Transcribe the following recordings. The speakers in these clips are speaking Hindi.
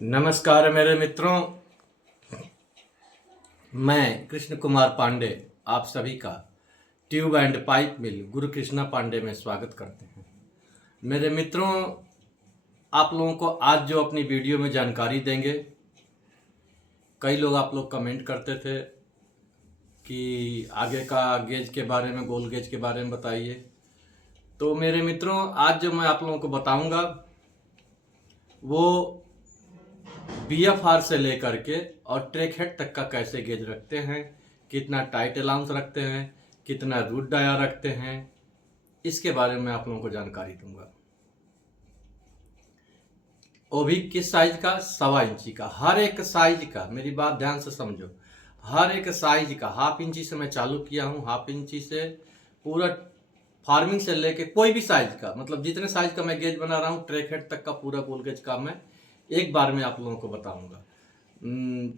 नमस्कार मेरे मित्रों, मैं कृष्ण कुमार पांडे आप सभी का ट्यूब एंड पाइप मिल गुरु कृष्णा पांडे में स्वागत करते हैं। मेरे मित्रों, आप लोगों को आज जो अपनी वीडियो में जानकारी देंगे, कई लोग आप लोग कमेंट करते थे कि आगे का गेज के बारे में, गोल गेज के बारे में बताइए। तो मेरे मित्रों, आज जो मैं आप लोगों को बताऊंगा वो BFR से लेकर के और ट्रैक हेड तक का कैसे गेज रखते हैं, कितना टाइट अलाउंस रखते हैं, कितना रूट डाया रखते हैं, इसके बारे में आप लोगों को जानकारी दूंगा। वो भी किस साइज का? 1.25 इंची का। हर एक साइज का, मेरी बात ध्यान से समझो, हर एक साइज का। 1/2 इंची से मैं चालू किया हूँ, 1/2 इंची से पूरा फार्मिंग से लेके कोई भी साइज का, मतलब जितने साइज का मैं गेज बना रहा हूँ ट्रैक हेड तक का पूरा गोल गेज का मैं एक बार में आप लोगों को बताऊंगा।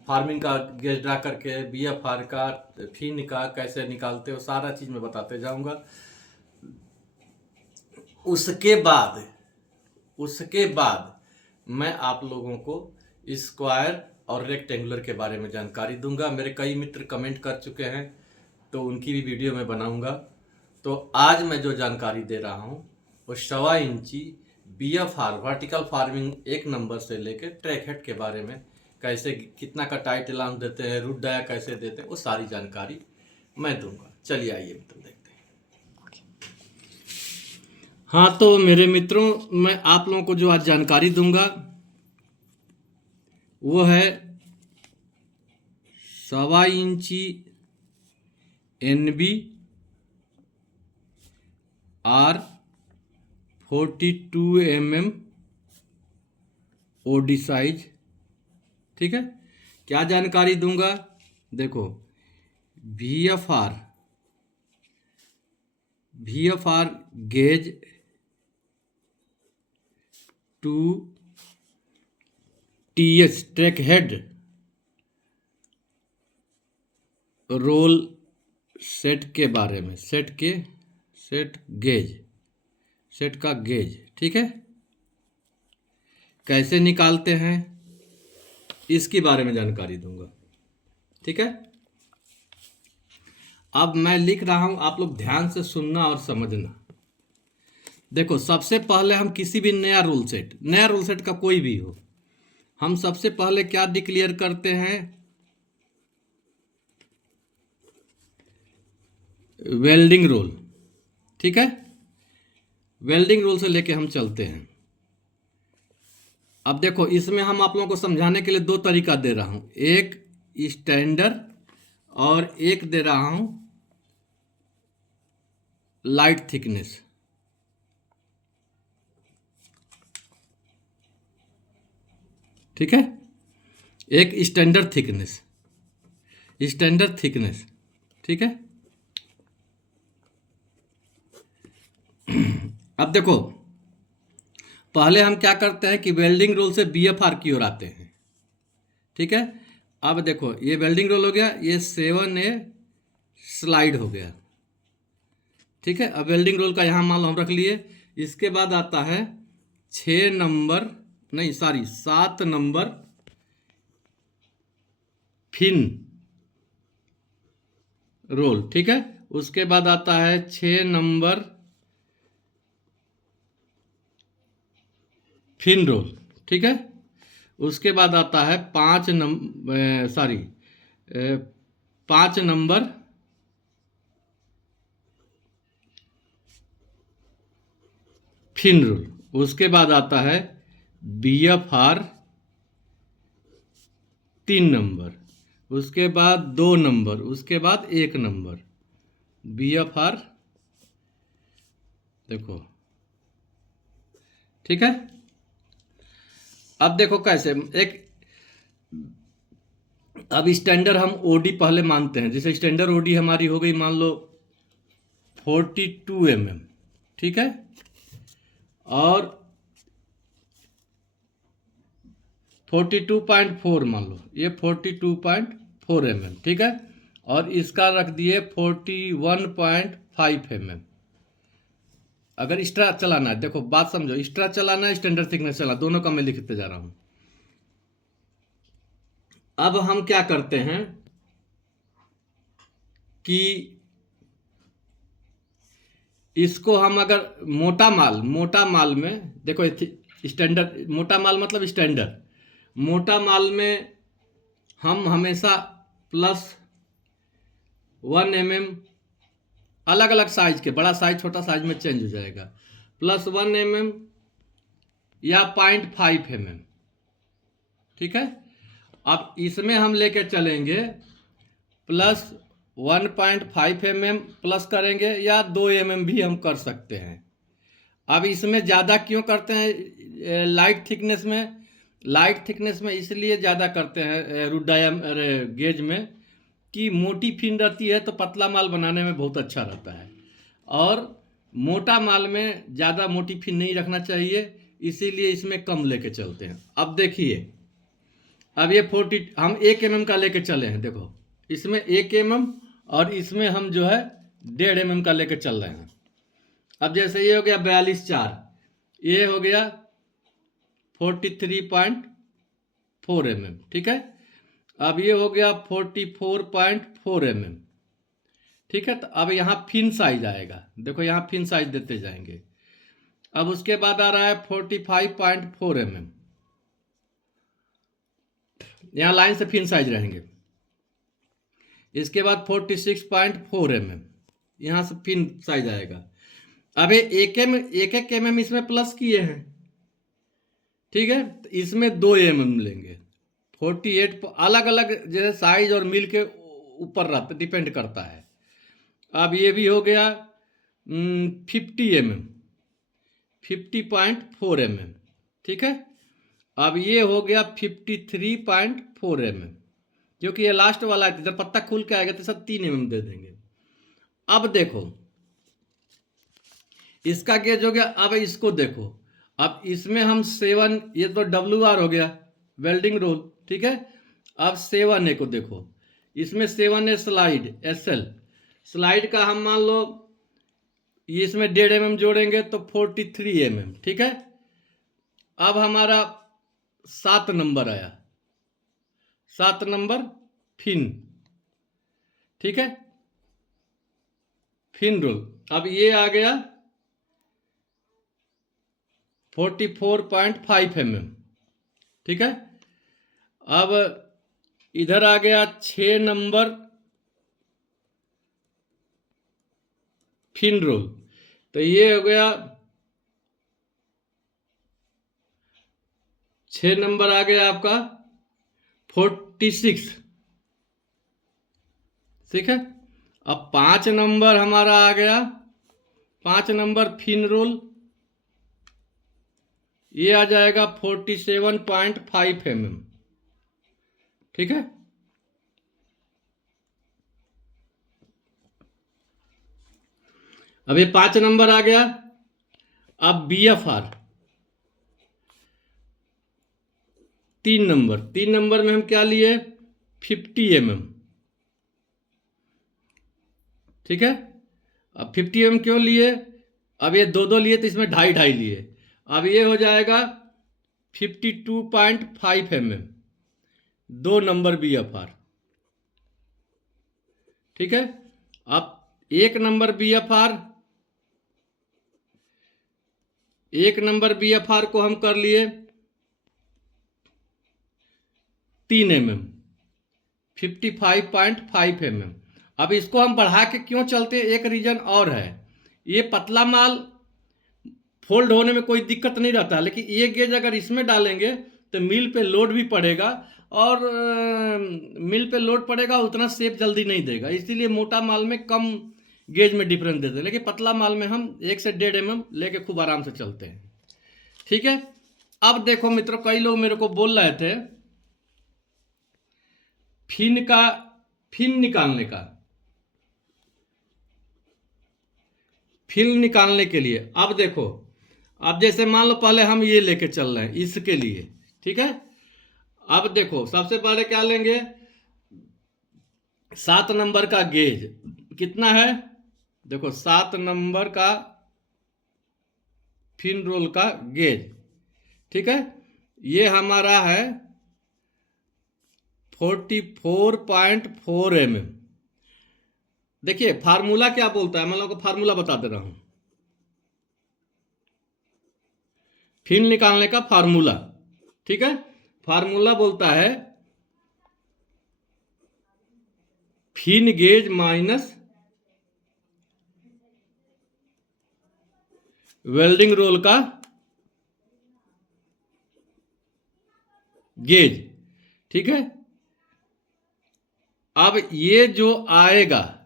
फार्मिंग का गेज ड्रा करके, BFR का, फिन का कैसे निकालते हो, सारा चीज मैं बताते जाऊंगा। उसके बाद मैं आप लोगों को स्क्वायर और रेक्टेंगुलर के बारे में जानकारी दूंगा। मेरे कई मित्र कमेंट कर चुके हैं, तो उनकी भी वीडियो मैं बनाऊंगा। तो आज मैं जो जानकारी दे रहा हूं वो 1.25 इंची BFR वर्टिकल फार्मिंग 1 नंबर से लेकर ट्रैक हेड के बारे में, कैसे कितना का टाइट अलाउंस देते हैं, रूट डाया कैसे देते हैं, वो सारी जानकारी मैं दूंगा। चलिए आइए मित्र देखते हैं। हाँ, तो मेरे मित्रों, मैं आप लोगों को जो आज जानकारी दूंगा वो है 1.25 इंची NB और 42 mm OD साइज। ठीक है, क्या जानकारी दूंगा? देखो, VFR gauge to TH track head roll set के बारे में, सेट का गेज, ठीक है, कैसे निकालते हैं इसके बारे में जानकारी दूंगा। ठीक है, अब मैं लिख रहा हूं, आप लोग ध्यान से सुनना और समझना। देखो, सबसे पहले हम किसी भी नया रूल सेट का कोई भी हो, हम सबसे पहले क्या डिक्लेयर करते हैं? Welding roll. ठीक है, वेल्डिंग रोल से लेके हम चलते हैं। अब देखो, इसमें हम आप लोगों को समझाने के लिए 2 तरीका दे रहा हूं, एक स्टैंडर्ड और एक दे रहा हूं लाइट थिकनेस। ठीक है, एक स्टैंडर्ड थिकनेस। ठीक है, अब देखो, पहले हम क्या करते हैं कि वेल्डिंग रोल से BFR की ओर आते हैं। ठीक है, अब देखो, ये वेल्डिंग रोल हो गया, ये 7A स्लाइड हो गया। ठीक है, अब वेल्डिंग रोल का यहां मान लो हम रख लिए। इसके बाद आता है 7 नंबर फिन रोल। ठीक है, उसके बाद आता है 6 नंबर फिन रोल। ठीक है, उसके बाद आता है 5 नंबर फिन रोल। उसके बाद आता है BFR 3 नंबर, उसके बाद 2 नंबर, उसके बाद 1 नंबर BFR। देखो, ठीक है, अब देखो कैसे एक, अब स्टैंडर्ड हम OD पहले मानते हैं। जैसे स्टैंडर्ड OD हमारी हो गई, मान लो 42 mm। ठीक है, और 42.4 मान लो, ये 42.4 mm। ठीक है, और इसका रख दिए 41.5 mm। अगर एक्स्ट्रा चलाना है, देखो बात समझो, एक्स्ट्रा चलाना है, स्टैंडर्ड थिकनेस चलाना, दोनों का मैं लिखते जा रहा हूं। अब हम क्या करते हैं कि इसको हम अगर मोटा माल में देखो, स्टैंडर्ड मोटा माल मतलब स्टैंडर्ड मोटा माल में हम हमेशा +1 mm, अलग अलग साइज के, बड़ा साइज छोटा साइज में चेंज हो जाएगा, +1 mm या 0.5 mm। ठीक है, अब इसमें हम लेके चलेंगे +1.5 mm प्लस करेंगे, या 2 mm भी हम कर सकते हैं। अब इसमें ज़्यादा क्यों करते हैं लाइट थिकनेस में इसलिए ज़्यादा करते हैं रुडायम गेज में कि मोटी फिन रहती है तो पतला माल बनाने में बहुत अच्छा रहता है, और मोटा माल में ज़्यादा मोटी फिन नहीं रखना चाहिए, इसीलिए इसमें कम लेके चलते हैं। अब देखिए, अब ये 40 हम 1 mm का लेके चले हैं, देखो इसमें 1 mm और इसमें हम जो है 1.5 mm का लेके चल रहे हैं। अब जैसे ये हो गया 42.4, ये हो गया 43.4 mm। ठीक है, अब ये हो गया 44.4 mm। ठीक है, तो अब यहाँ फिन साइज आएगा, देखो यहाँ फिन साइज देते जाएंगे। अब उसके बाद आ रहा है 45.4 mm, यहाँ लाइन से फिन साइज रहेंगे। इसके बाद 46.4 mm, यहाँ से फिन साइज आएगा। अब एक एक mm इसमें प्लस किए हैं, ठीक है, तो इसमें 2 mm लेंगे। 48 अलग अलग जैसे साइज और मिल के ऊपर रहता, डिपेंड करता है। अब ये भी हो गया 50 mm, 50.4 mm। ठीक है, अब ये हो गया 53.4 mm, क्योंकि ये लास्ट वाला है, जब पत्ता खुल के आएगा तो सब 3 mm दे देंगे। अब देखो इसका गेज हो गया। अब इसको देखो, अब इसमें हम 7, ये तो WR हो गया वेल्डिंग रोल। ठीक है, अब 7A को देखो, इसमें 7A स्लाइड SL स्लाइड का हम मान लो ये इसमें 1.5 mm जोड़ेंगे तो 43 mm। ठीक है, अब हमारा 7 नंबर आया, 7 नंबर फिन। ठीक है, फिन रोल। अब ये आ गया 44.5 mm। ठीक है, अब इधर आ गया 6 नंबर फिन रोल, तो ये हो गया 6 नंबर आ गया आपका 46। ठीक है, अब 5 नंबर हमारा आ गया, 5 नंबर फिन रोल, ये आ जाएगा 47.5 mm। ठीक है, अब ये 5 नंबर आ गया। अब BFR 3 नंबर में हम क्या लिए, 50 mm। ठीक है, अब 50 mm क्यों लिए, अब ये 2 लिए तो इसमें 2.5 लिए, अब ये हो जाएगा 52.5 mm, 2 नंबर BFR। ठीक है, अब 1 नंबर BFR को हम कर लिए 3 mm, 55.5 mm। अब इसको हम बढ़ा के क्यों चलते हैं, एक रीजन और है, ये पतला माल फोल्ड होने में कोई दिक्कत नहीं रहता, लेकिन ये गेज अगर इसमें डालेंगे तो मिल पे लोड भी पड़ेगा, और मिल पे लोड पड़ेगा उतना शेप जल्दी नहीं देगा, इसीलिए मोटा माल में कम गेज में डिफरेंस देते हैं, लेकिन पतला माल में हम 1 से 1.5 mm लेके खूब आराम से चलते हैं। ठीक है, अब देखो मित्रों, कई लोग मेरे को बोल रहे थे फिन निकालने के लिए। अब देखो, अब जैसे मान लो पहले हम ये लेके चल रहे हैं इसके लिए। ठीक है, अब देखो सबसे पहले क्या लेंगे, 7 नंबर का गेज कितना है, देखो 7 नंबर का फिन रोल का गेज। ठीक है, ये हमारा है 44.4 mm। देखिए फार्मूला क्या बोलता है, मैं लोगों को फार्मूला बता दे रहा हूं। फिन निकालने का फार्मूला, ठीक है। फार्मूला बोलता है fin gauge minus welding roll का गेज, ठीक है। अब ये जो आएगा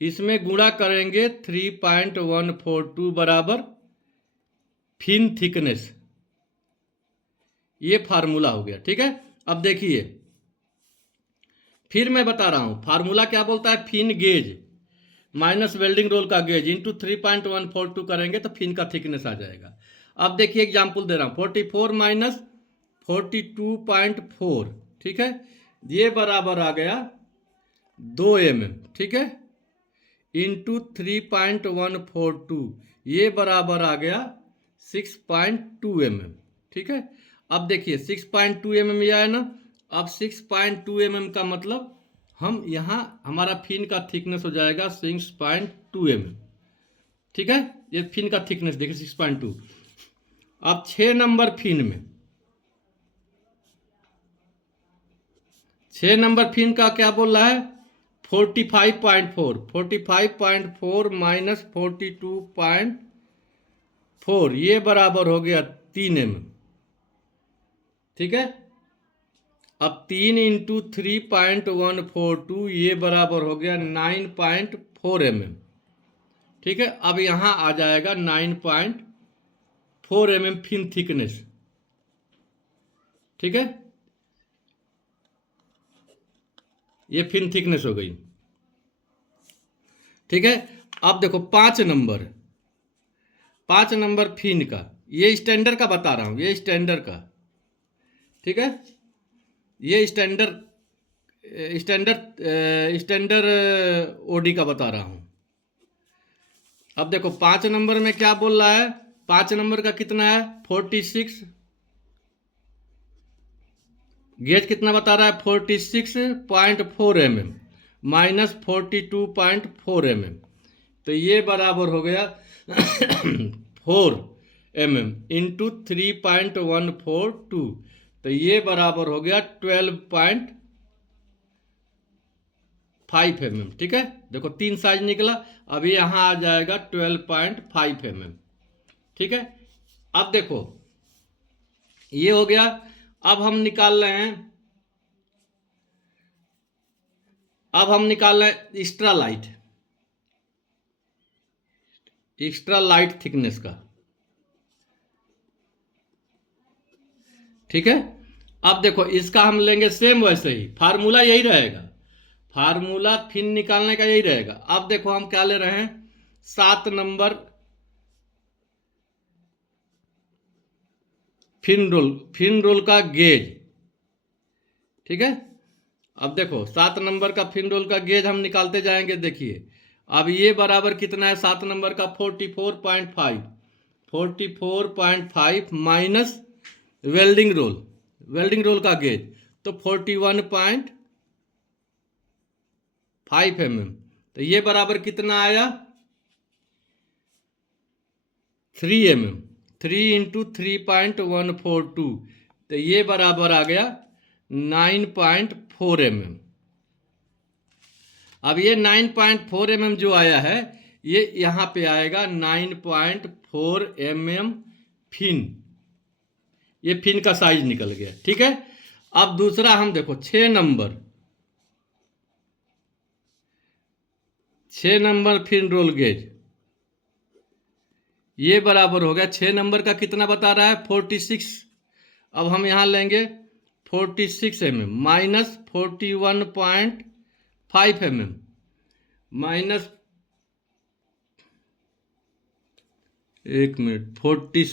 इसमें गुणा करेंगे 3.142 बराबर फिन थिकनेस, ये फार्मूला हो गया, ठीक है। अब देखिए फिर मैं बता रहा हूं फार्मूला क्या बोलता है, fin gauge minus welding roll का गेज इंटू 3.142 करेंगे तो फिन का थिकनेस आ जाएगा। अब देखिए एग्जांपल दे रहा हूं 44 माइनस 42.4, ठीक है, ये बराबर आ गया 2 mm, ठीक है, इंटू 3.142 ये बराबर आ गया 6.2 mm, ठीक है। अब देखिए 6.2 mm ये आया ना, अब 6.2 mm का मतलब हम यहाँ हमारा फिन का थिकनेस हो जाएगा 6.2 mm, ठीक है। ये फिन का थिकनेस देखिए 6.2। अब 6 नंबर फिन में, 6 नंबर फिन का क्या बोल रहा है 45.4 माइनस 42.4 ये बराबर हो गया 3 mm, ठीक है। अब 3 इंटू 3.142 ये बराबर हो गया 9.4 mm, ठीक है। अब यहां आ जाएगा 9.4 mm फिन थिकनेस, ठीक है, ये फिन थिकनेस हो गई, ठीक है। अब देखो 5 नंबर फिन का, ये स्टैंडर्ड का बता रहा हूं, ये स्टैंडर्ड का, ठीक है, ये स्टैंडर्ड ओडी का बता रहा हूं। अब देखो 5 नंबर में क्या बोल रहा है, 5 नंबर का कितना है 46, गेज कितना बता रहा है 46.4 mm माइनस 42.4 mm, तो ये बराबर हो गया 4 mm इंटू 3.142, तो ये बराबर हो गया 12.5 mm, ठीक है। देखो 3 साइज निकला, अब यहां आ जाएगा 12.5 mm, ठीक है। अब देखो ये हो गया। अब हम निकाल रहे हैं, एक्स्ट्रा लाइट थिकनेस का, ठीक है। अब देखो इसका हम लेंगे सेम वैसे ही, फार्मूला यही रहेगा, फार्मूला फिन निकालने का यही रहेगा। अब देखो हम क्या ले रहे हैं 7 नंबर फिन रोल का गेज, ठीक है। अब देखो 7 नंबर का फिन रोल का गेज हम निकालते जाएंगे, देखिए अब ये बराबर कितना है 7 नंबर का 44.5 माइनस वेल्डिंग रोल का गेज तो 41.5 mm, तो ये बराबर कितना आया 3 mm, 3 इंटू 3.142, तो ये बराबर आ गया 9.4 mm। अब ये 9.4 mm जो आया है ये यहां पे आएगा 9.4 mm फिन, ये फिन का साइज निकल गया, ठीक है। अब दूसरा हम देखो 6 नंबर फिन रोल गेज, ये बराबर हो गया 6 नंबर का कितना बता रहा है 46, अब हम यहां लेंगे 46 mm minus 41.5 mm minus 1 minute 40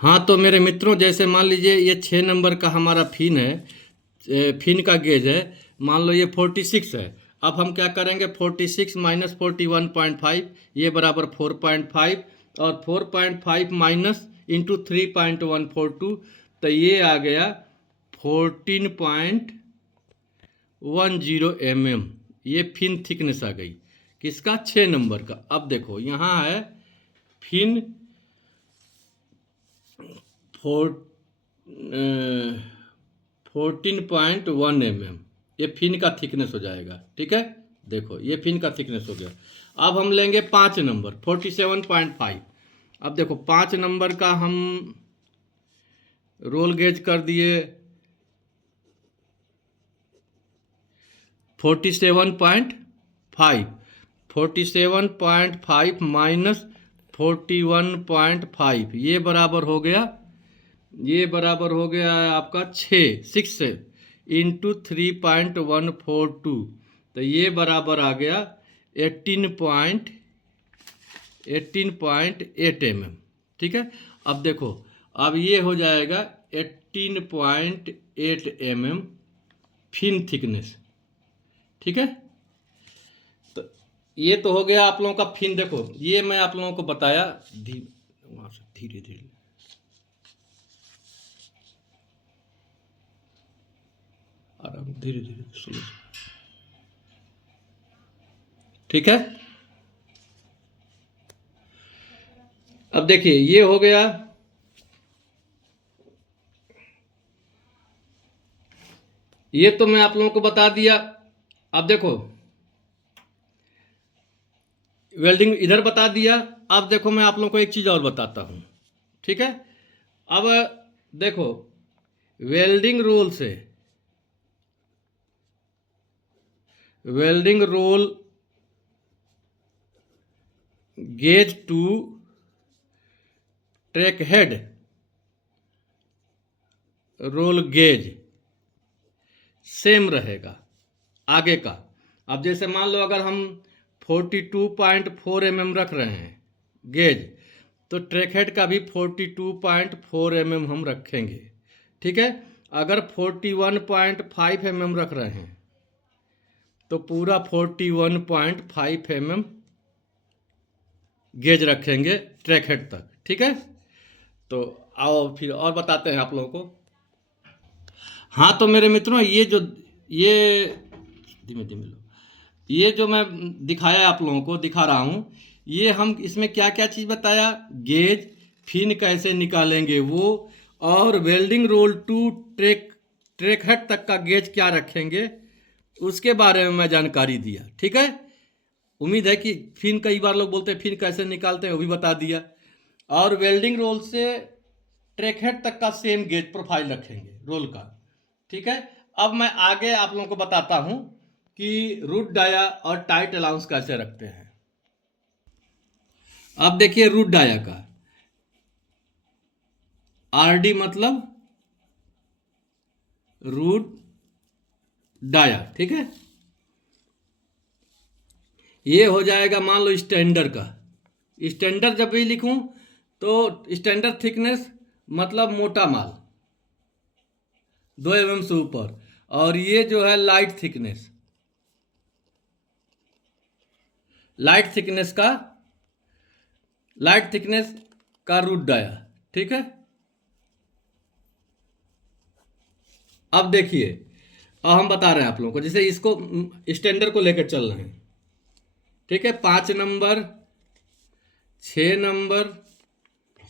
हाँ, तो मेरे मित्रों जैसे मान लीजिए ये 6 नंबर का हमारा फिन है, फिन का गेज है, मान लो ये 46 है, अब हम क्या करेंगे, 46 माइनस 41.5 ये बराबर 4.5, और 4.5 माइनस इंटू 3.142, तो ये आ गया 14.10 mm। ये फिन थिकनेस आ गई किसका, 6 नंबर का। अब देखो यहाँ है फिन 14.1 mm, ये फिन का थिकनेस हो जाएगा। ठीक है, देखो ये फिन का थिकनेस हो गया। अब हम लेंगे 5 नंबर 47.5। अब देखो 5 नंबर का हम रोल गेज कर दिए 47.5, 47.5 माइनस 41.5 ये बराबर हो गया, ये बराबर हो गया है आपका 6 इंटू 3.142, तो ये बराबर आ गया 18.8 mm। ठीक है, अब देखो अब ये हो जाएगा 18.8 mm फिन थिकनेस। ठीक है, तो ये तो हो गया आप लोगों का फिन। देखो ये मैं आप लोगों को बताया, वहाँ से धीरे धीरे, आराम, धीरे धीरे सुनो। ठीक है, अब देखिए ये हो गया, ये तो मैं आप लोगों को बता दिया। अब देखो वेल्डिंग इधर बता दिया। अब देखो मैं आप लोगों को एक चीज़ और बताता हूँ। ठीक है, अब देखो वेल्डिंग रोल से, welding roll gauge to track head roll gauge same रहेगा आगे का। अब जैसे मान लो अगर हम 42.4 mm रख रहे हैं गेज, तो ट्रैक हेड का भी 42.4 mm हम रखेंगे। ठीक है, अगर 41.5 mm रख रहे हैं तो पूरा 41.5 mm गेज रखेंगे ट्रैक हेड तक। ठीक है, तो आओ फिर और बताते हैं आप लोगों को। हाँ तो मेरे मित्रों ये जो, ये धीमे धीमे लो, ये जो मैं दिखाया आप लोगों को दिखा रहा हूँ, ये हम इसमें क्या क्या चीज़ बताया, गेज फिन कैसे निकालेंगे वो, और welding roll to track head तक का गेज क्या रखेंगे उसके बारे में मैं जानकारी दिया। ठीक है, उम्मीद है कि फिन, कई बार लोग बोलते हैं फिन कैसे निकालते हैं, वो भी बता दिया। और वेल्डिंग रोल से ट्रैक हेड तक का सेम गेज प्रोफाइल रखेंगे रोल का। ठीक है, अब मैं आगे आप लोगों को बताता हूं कि रूट डाया और टाइट अलाउंस कैसे रखते हैं। अब देखिए रूट डाया का, आरडी मतलब रूट डाया। ठीक है, ये हो जाएगा मान लो स्टैंडर्ड का। स्टैंडर्ड जब भी लिखूं तो स्टैंडर्ड थिकनेस मतलब मोटा माल 2 mm से ऊपर, और ये जो है लाइट थिकनेस, लाइट थिकनेस का रूट डाया। ठीक है, अब देखिए अब हम बता रहे हैं आप लोगों को, जैसे इसको स्टैंडर्ड को लेकर चल रहे हैं। ठीक है, 5 number, 6 number,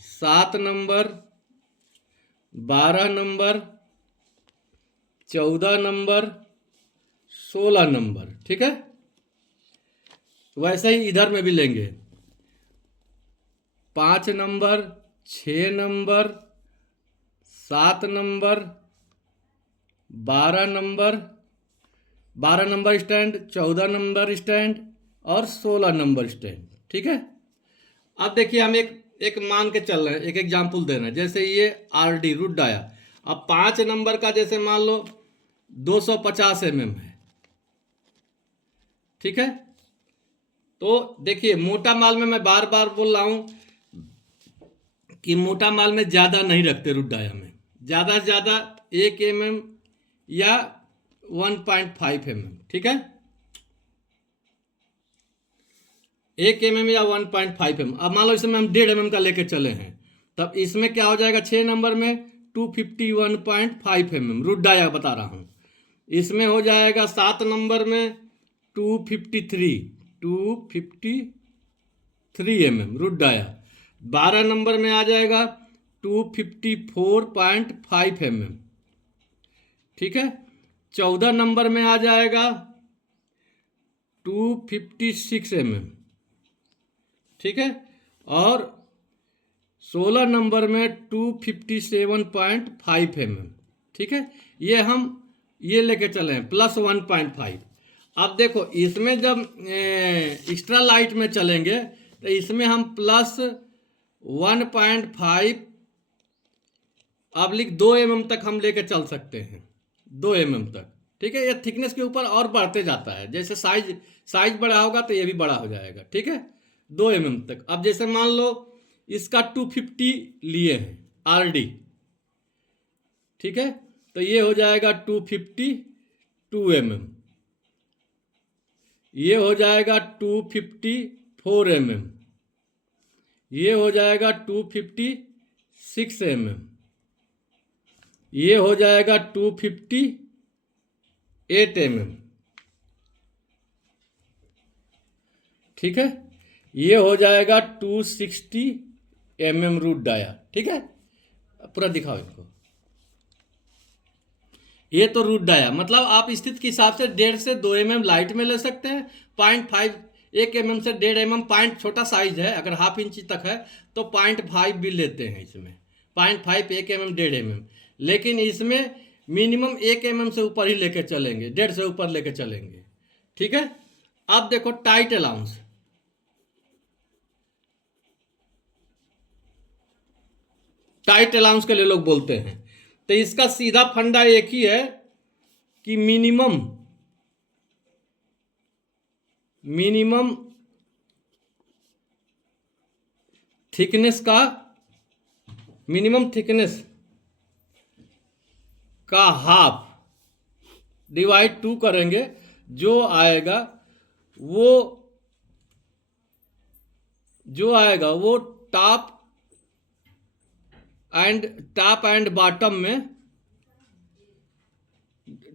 7 number, 12 number, 14 number, 16 number. ठीक है, वैसे ही इधर में भी लेंगे 5 number, 6 number, 7 number, 12 number, 12 number stand, 14 number stand और 16 नंबर स्टैंड। ठीक है, अब देखिए हम एक मान के चल रहे हैं, एक एग्जाम्पल दे रहे हैं। जैसे ये आरडी रूट डाया, अब 5 नंबर का जैसे मान लो 250 mm है। ठीक है, तो देखिए मोटा माल में मैं बार बार बोल रहा हूं कि मोटा माल में ज़्यादा नहीं रखते रूट डाया में, ज़्यादा से ज़्यादा 1 mm या 1.5 mm। ठीक है, 1 mm या 1.5 mm। अब मान लो इसमें हम 1.5 mm का लेके चले हैं, तब इसमें क्या हो जाएगा 6 नंबर में 251.5 mm रूट डाया बता रहा हूँ। इसमें हो जाएगा 7 नंबर में 253 mm रूट डाया। 12 नंबर में आ जाएगा 254.5 mm, ठीक है। 14 नंबर में आ जाएगा 256 mm, ठीक है। और 16 नंबर में 257.5 mm, ठीक है। ये हम ये लेके चले हैं प्लस 1.5। अब देखो इसमें जब एक्स्ट्रा लाइट में चलेंगे तो इसमें हम प्लस 1.5 अब्लिक 2 mm तक हम लेके चल सकते हैं, 2 mm तक, ठीक है। ये थिकनेस के ऊपर और बढ़ते जाता है, जैसे साइज बड़ा होगा तो ये भी बड़ा हो जाएगा, ठीक है, 2 mm तक। अब जैसे मान लो इसका 250 लिए हैं RD, ठीक है, तो ये हो जाएगा 252 mm, ये हो जाएगा 254 mm, ये हो जाएगा 256 mm, ये हो जाएगा 258 mm, ठीक है। ये हो जाएगा 260 mm रूट डाया, ठीक है। पूरा दिखाओ इनको। ये तो रूट डाया, मतलब आप स्थिति के हिसाब से 1.5 से 2 mm लाइट में ले सकते हैं। 0.5 1 mm से 1.5 mm, पॉइंट छोटा साइज है, अगर ½ इंच तक है तो 0.5 भी लेते हैं इसमें, 0.5 1 mm 1.5 mm। लेकिन इसमें मिनिमम 1 mm से ऊपर ही लेके चलेंगे, 1.5 से ऊपर लेके चलेंगे, ठीक है। अब देखो टाइट अलाउंस, टाइट अलाउंस के लिए लोग बोलते हैं, तो इसका सीधा फंडा एक ही है कि मिनिमम थिकनेस का हाफ डिवाइड 2 करेंगे, जो आएगा वो टॉप एंड बॉटम में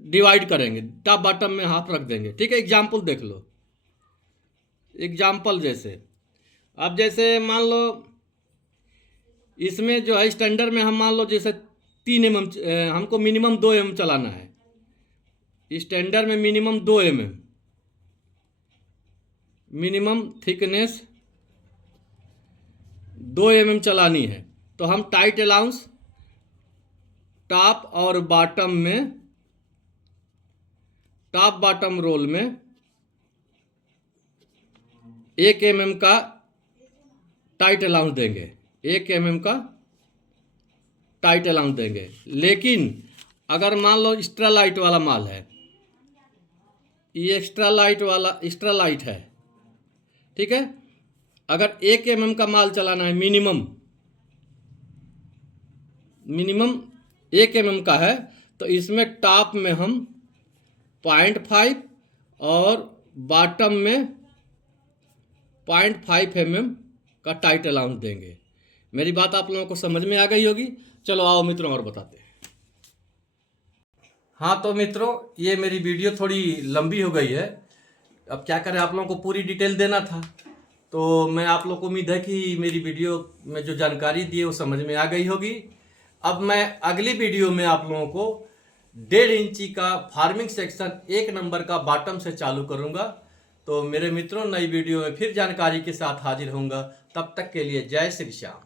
डिवाइड करेंगे, टॉप बॉटम में हाफ रख देंगे, ठीक है। एग्जाम्पल देख लो, एग्जाम्पल जैसे अब जैसे मान लो इसमें जो है स्टैंडर्ड में हम मान लो जैसे 3 mm, हमको मिनिमम 2 mm चलाना है, स्टैंडर्ड में minimum 2 mm minimum thickness 2 mm चलानी है, तो हम tight allowance top bottom roll में 1 mm का टाइट अलाउंस देंगे, 1 mm का टाइट अलाउंस देंगे। लेकिन अगर मान लो एक्स्ट्रा लाइट वाला माल है, ये एक्स्ट्रा लाइट है, ठीक है। अगर 1 mm का माल चलाना है, मिनिमम 1 mm का है, तो इसमें टॉप में हम 0.5 और बॉटम में 0.5 mm का टाइट अलाउंस देंगे। मेरी बात आप लोगों को समझ में आ गई होगी। चलो आओ मित्रों और बताते हैं। हाँ तो मित्रों, ये मेरी वीडियो थोड़ी लंबी हो गई है, अब क्या करें, आप लोगों को पूरी डिटेल देना था, तो मैं आप लोगों को उम्मीद है कि मेरी वीडियो में जो जानकारी दी है वो समझ में आ गई होगी। अब मैं अगली वीडियो में आप लोगों को 1.5 इंची का फार्मिंग सेक्शन 1 नंबर का बॉटम से चालू करूंगा। तो मेरे मित्रों, नई वीडियो में फिर जानकारी के साथ हाजिर होऊंगा। तब तक के लिए जय श्री श्याम।